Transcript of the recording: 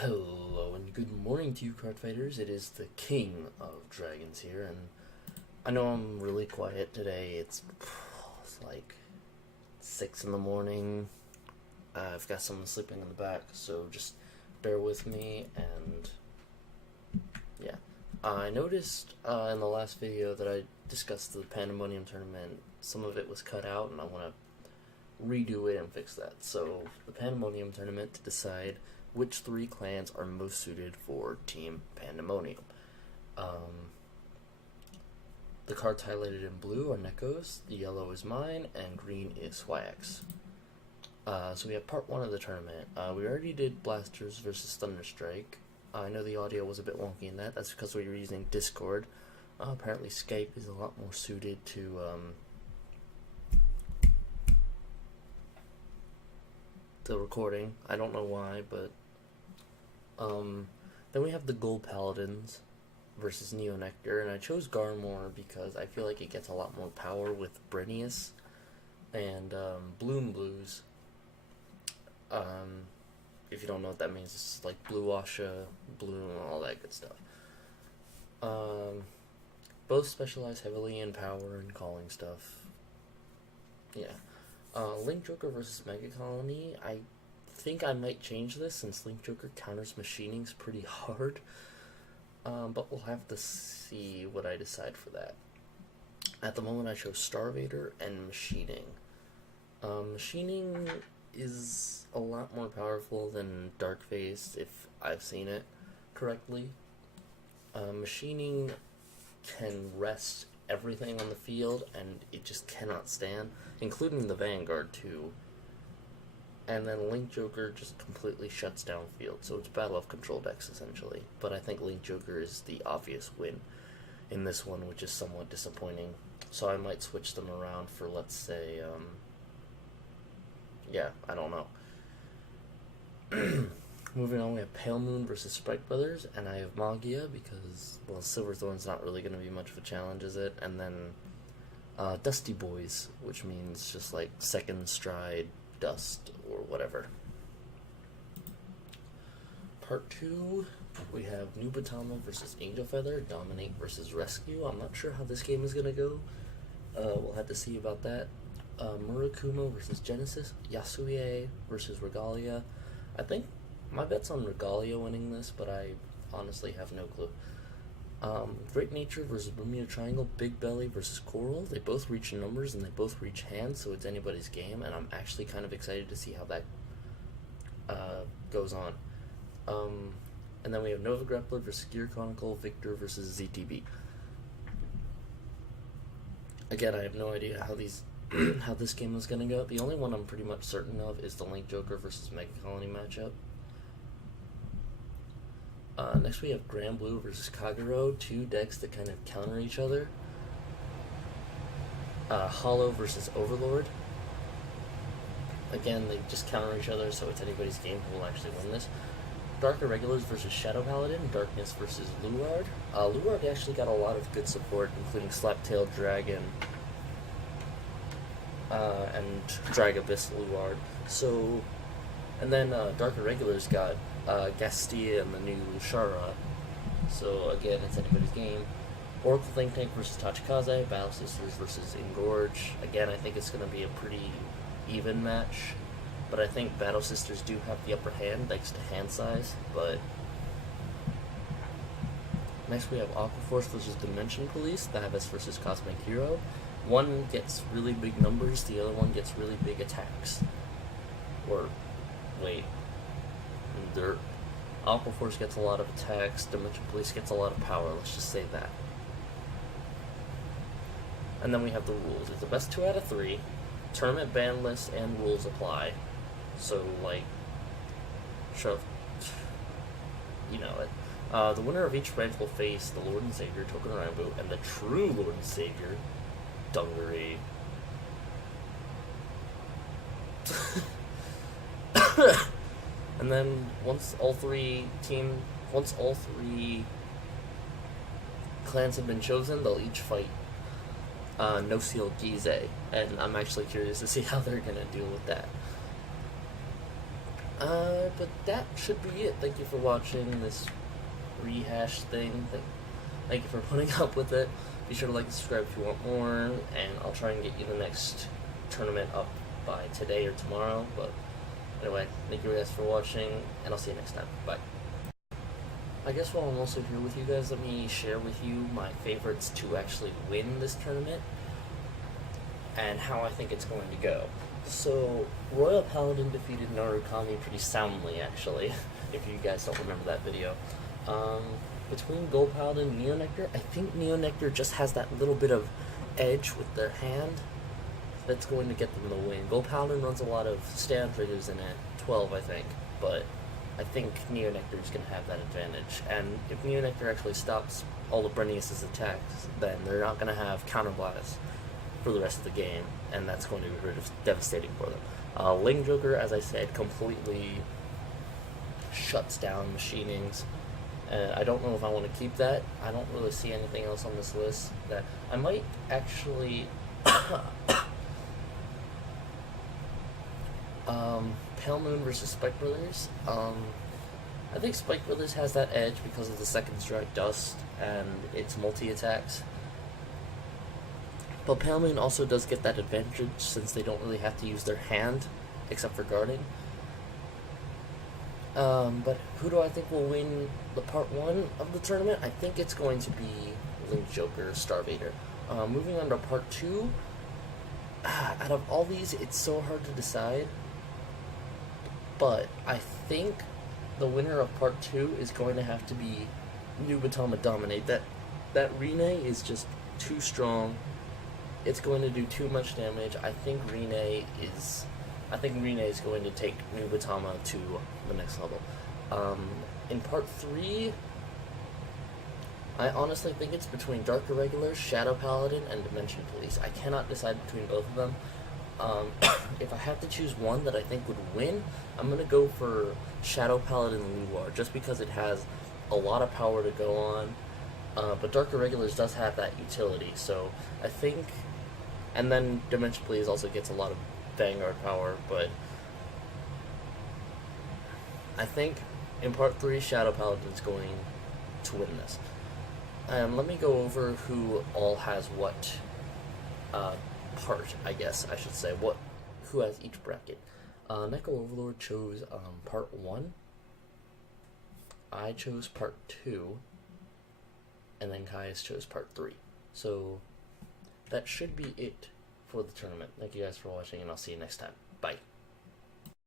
Hello and good morning to you, card fighters. It is the King of Dragons here, and I know I'm really quiet today. It's like 6 in the morning. I've got someone sleeping in the back, so just bear with me. And yeah, I noticed in the last video that I discussed the Pandemonium tournament. Some of it was cut out, and I want to redo it and fix that. So the Pandemonium tournament to decide which 3 clans are most suited for Team Pandemonium. The cards highlighted in blue are Neko's, the yellow is mine, and green is Swax. So we have part 1 of the tournament. We already did Blasters versus Thunderstrike. I know the audio was a bit wonky in that. That's because we were using Discord. Apparently Skype is a lot more suited to the recording. I don't know why, but then we have the Gold Paladins versus Neo Nectar, and I chose Garmor because I feel like it gets a lot more power with Brinius and Bloom Blues. If you don't know what that means, it's like Blue Washa, Bloom, all that good stuff. Both specialize heavily in power and calling stuff. Yeah. Link Joker versus Mega Colony, I think I might change this since Link Joker counters machinings pretty hard. But we'll have to see what I decide for that. At the moment I chose Starvader and Machining. Machining is a lot more powerful than Darkface if I've seen it correctly. Machining can rest everything on the field and it just cannot stand, including the Vanguard too. And then Link Joker just completely shuts down field, so it's Battle of Control decks essentially. But I think Link Joker is the obvious win in this one, which is somewhat disappointing. So I might switch them around for, let's say, yeah, I don't know. Moving on, we have Pale Moon versus Sprite Brothers, and I have Magia because, well, Silverthorn's not really going to be much of a challenge, is it? And then Dusty Boys, which means just like second stride, dust, or whatever. Part 2, we have Nubatama versus Angel Feather, Dominate versus Rescue. I'm not sure how this game is going to go. We'll have to see about that. Murakumo versus Genesis, Yasuie versus Regalia. I think my bet's on Regalia winning this, but I honestly have no clue. Great Nature versus Bermuda Triangle, Big Belly versus Coral. They both reach numbers and they both reach hands, so it's anybody's game, and I'm actually kind of excited to see how that goes on. And then we have Nova Grappler versus Gear Chronicle, Victor versus ZTB. Again, I have no idea how these how this game is going to go. The only one I'm pretty much certain of is the Link Joker versus Mega Colony matchup. Next we have Grand Blue versus Kagero, 2 decks that kind of counter each other. Hollow versus Overlord. Again, they just counter each other, so it's anybody's game who will actually win this. Dark Irregulars versus Shadow Paladin, Darkness versus Luard. Luard actually got a lot of good support, including Slaptail Dragon and Drag Abyss Luard. So, and then Dark Irregulars got Gastia and the new Shara. So again, it's anybody's game. Oracle Think Tank versus Tachikaze, Battle Sisters versus Engorge. Again, I think it's going to be a pretty even match, but I think Battle Sisters do have the upper hand thanks to hand size. But next we have Aquaforce versus Dimension Police, Thavis versus Cosmic Hero. One gets really big numbers, the other one gets really big attacks. Or, wait. Aquaforce gets a lot of attacks, Dimension Police gets a lot of power, let's just say that. And then we have the rules. It's the best 2 out of 3, tournament ban list and rules apply. So, like, you know it. The winner of each branch will face the Lord and Savior, Token Rambo, and the true Lord and Savior, Dungaree. And then once all three clans have been chosen, they'll each fight No Seal Gize, and I'm actually curious to see how they're gonna deal with that. But that should be it. Thank you for watching this rehash thing. Thank you for putting up with it. Be sure to like and subscribe if you want more, and I'll try and get you the next tournament up by today or tomorrow. But anyway, thank you guys for watching, and I'll see you next time. Bye. I guess while I'm also here with you guys, let me share with you my favorites to actually win this tournament and how I think it's going to go. So, Royal Paladin defeated Narukami pretty soundly, actually, if you guys don't remember that video. Between Gold Paladin and Neo Nectar, I think Neo Nectar just has that little bit of edge with their hand that's going to get them the win. Gold Paladin runs a lot of stand triggers in it, 12 I think, but I think Neo Nectar is going to have that advantage. And if Neo Nectar actually stops all of Brennius's attacks, then they're not going to have counterblast for the rest of the game, and that's going to be very devastating for them. Ling Joker, as I said, completely shuts down machinings. I don't know if I want to keep that. I don't really see anything else on this list that I might actually Pale Moon versus Spike Brothers. I think Spike Brothers has that edge because of the second strike dust and its multi-attacks. But Pale Moon also does get that advantage since they don't really have to use their hand except for guarding. But who do I think will win the part 1 of the tournament? I think it's going to be Link Joker, Starvader. Moving on to part 2, out of all these, it's so hard to decide. But I think the winner of part 2 is going to have to be Nubatama Dominate. That Rene is just too strong. It's going to do too much damage. I think Rene is going to take Nubatama to the next level. In part 3, I honestly think it's between Dark Irregular, Shadow Paladin, and Dimension Police. I cannot decide between both of them. If I have to choose one that I think would win, I'm going to go for Shadow Paladin Luar, just because it has a lot of power to go on. But Dark Irregulars does have that utility, so I think... And then Dimension Police also gets a lot of Vanguard power, but I think in part 3, Shadow Paladin is going to win this. Let me go over who all has what part, I guess I should say, who has each bracket. Neko Overlord chose part 1, I chose part 2, and then Kaius chose part 3. So that should be it for the tournament. Thank you guys for watching, and I'll see you next time. Bye.